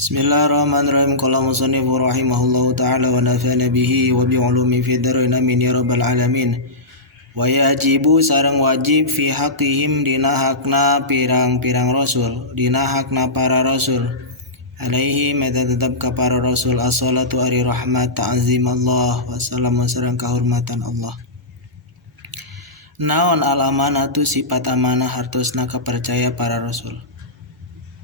Bismillahirrahmanirrahim. Qala musannifu rahimahullahu ta'ala wa nafa'ana bihi wa bi'ulumi fi dharain amin ya rabbal alamin. Wa yajibu sareng wajib fi haqqihim dina hakna pirang-pirang rasul, dina hakna para rasul. Alaihi meta tetap ka para rasul as-salatu ari rahmat ta'zim Allah wa salamu sareng kahormatan Allah. Naon al-amanatu sifat amanah hartosna kapercaya para rasul.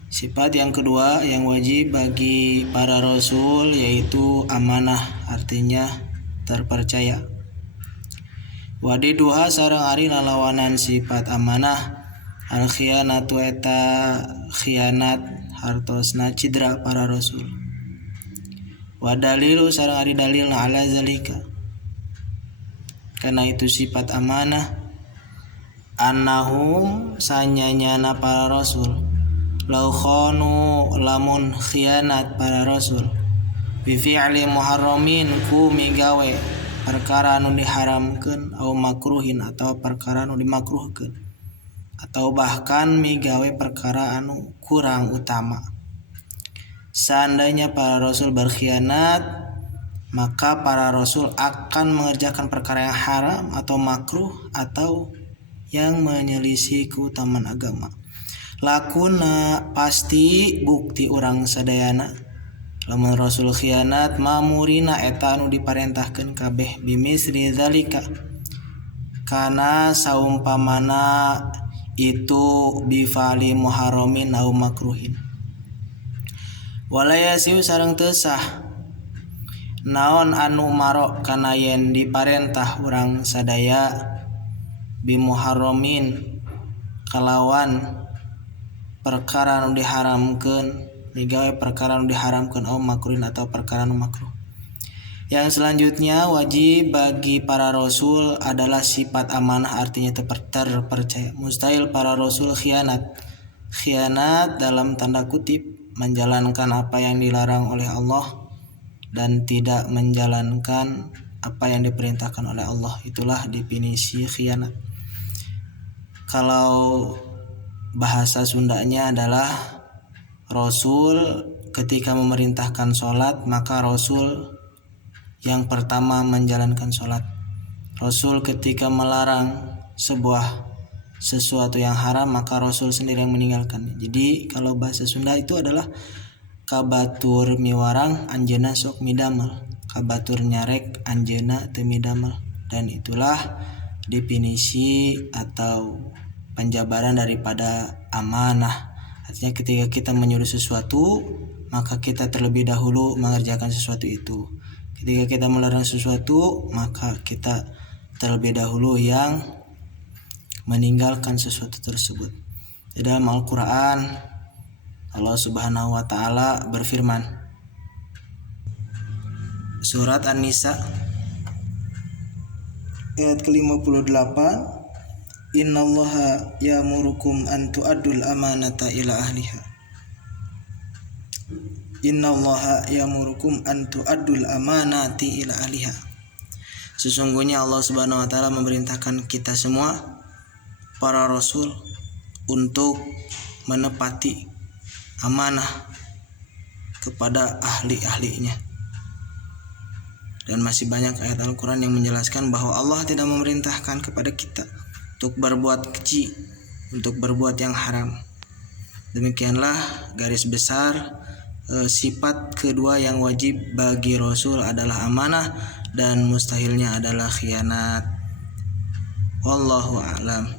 Sifat yang kedua yang wajib bagi para rasul yaitu amanah, artinya terpercaya. Wadiduha sareng ari lalawanan sifat amanah al khianatu eta khianat hartosna cidra para rasul. Wadalilu sareng ari dalilna ala zalika karena itu sifat amanah annahum sanyanyana para rasul lau khanu lamun khianat para rasul bi fi'li muharramin ku migawe perkara anu diharamkeun au makruhin atau perkara anu dimakruhkeun atau bahkan migawe perkara anu kurang utama. Seandainya para rasul berkhianat, maka para rasul akan mengerjakan perkara yang haram atau makruh atau yang menyelisih keutamaan agama. Lakuna pasti bukti orang sadayana lamun rasul khianat mamurina eta anu diparentahkeun kabeh bimisri zalika kana saumpamana itu bifali muharramin au makruhin. Walayasiu sareng teu sah naon anu maro kana yen diparentah urang sadaya bimuharramin kalawan perkara anu diharamkeun migawe perkara anu diharamkeun au makruhin atau perkara anu makruh. Yang selanjutnya wajib bagi para rasul adalah sifat amanah, artinya terpercaya. Mustahil para rasul khianat dalam tanda kutip menjalankan apa yang dilarang oleh Allah dan tidak menjalankan apa yang diperintahkan oleh Allah. Itulah definisi khianat. Kalau bahasa Sundanya adalah Rasul ketika memerintahkan sholat, maka Rasul yang pertama menjalankan sholat. Rasul ketika melarang sesuatu yang haram, maka Rasul sendiri yang meninggalkannya. Jadi kalau bahasa Sunda itu adalah kabatur miwarang anjeuna sok midamel, kabatur nyarek anjeuna teu midamel. Dan itulah definisi atau penjabaran daripada amanah. Artinya ketika kita menyuruh sesuatu, maka kita terlebih dahulu mengerjakan sesuatu itu. Ketika kita melarang sesuatu, maka kita terlebih dahulu yang meninggalkan sesuatu tersebut. Di dalam Al-Quran Allah Subhanahu wa ta'ala berfirman, surat An-Nisa ayat ke-58, innallaha ya'murukum an tu'addul amanata ila ahliha. Innallaha ya'murukum an tu'addul amanati ila ahliha. Sesungguhnya Allah Subhanahu wa taala memerintahkan kita semua para rasul untuk menepati amanah kepada ahli-ahlinya. Dan masih banyak ayat Al-Quran yang menjelaskan bahwa Allah tidak memerintahkan kepada kita untuk berbuat keji, untuk berbuat yang haram. Demikianlah garis besar sifat kedua yang wajib bagi Rasul adalah amanah dan mustahilnya adalah khianat. Wallahu a'lam.